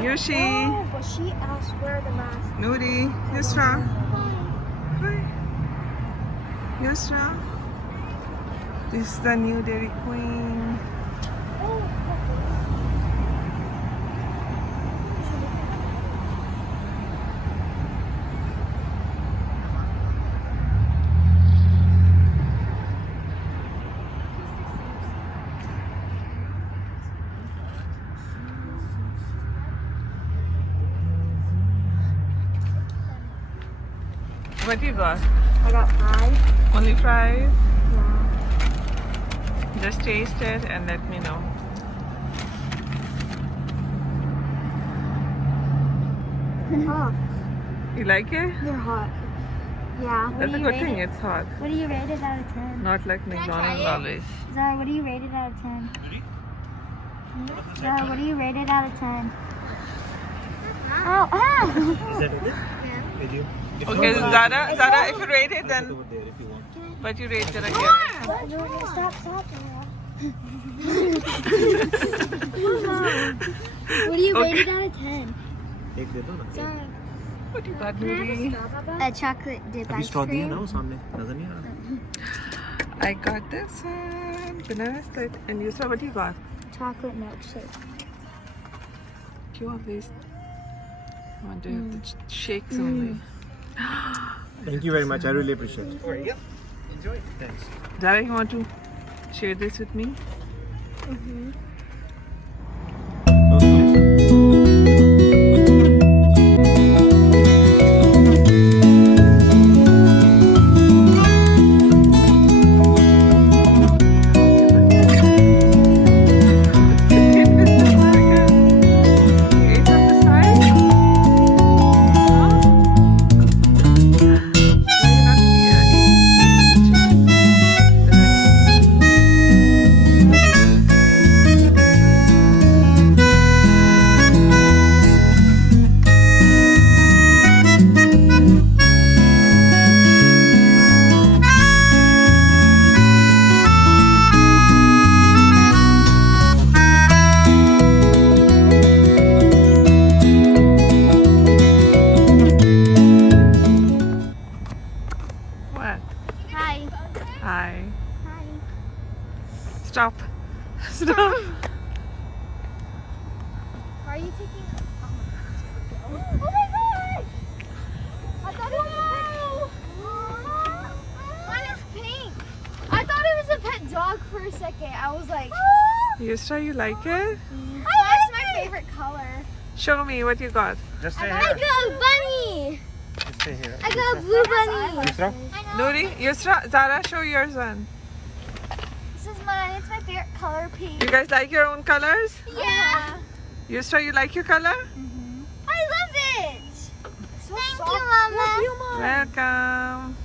Yushi. Oh, but she asked where the mask. Nuri. Yusra. Hi. Yusra. This is the new Dairy Queen. What you got? I got 5. Only 5? Yeah. Just taste it and let me know. Oh, You like it? they're hot. Yeah. That's a good thing, it's hot. What do you rate it out of 10? Not like McDonald's always. Zara, what do you rate it out of 10? Zara, what do you rate it out of 10? Oh, ah! Is that okay? With you? Okay, Zara, if you rate it I'll then, sit over there if you want. but you rate it again. No, stop. What do you rate it out of 10? एक दे दो ना। Zara, What you got, Nuri? a chocolate dip अभी ice straw दिया ना cream. वो सामने नजर नहीं आ रहा। I got this one, banana split, and Yusra, what you got? Chocolate milkshake. You always want to have the shakes only. Thank you very much. I really appreciate it. There you go. Enjoy. Thanks. Zara, you want to share this with me? What? Hi. Hi. Hi. Stop. Stop. Are you taking? Oh my gosh! I thought it was Mine is pink. I thought it was a pet dog for a second. I was like, Yusra, you like it? that's my favorite color. Show me what you got. Just stay I here. got a bunny. Just stay here. I got a blue bunny. Yusra? Nuri, Yusra, Zara, show yours one. This is mine. It's my favorite color, pink. You guys like your own colors? Yeah. Yusra, you like your color? I love it. Thank you, Mama. Welcome.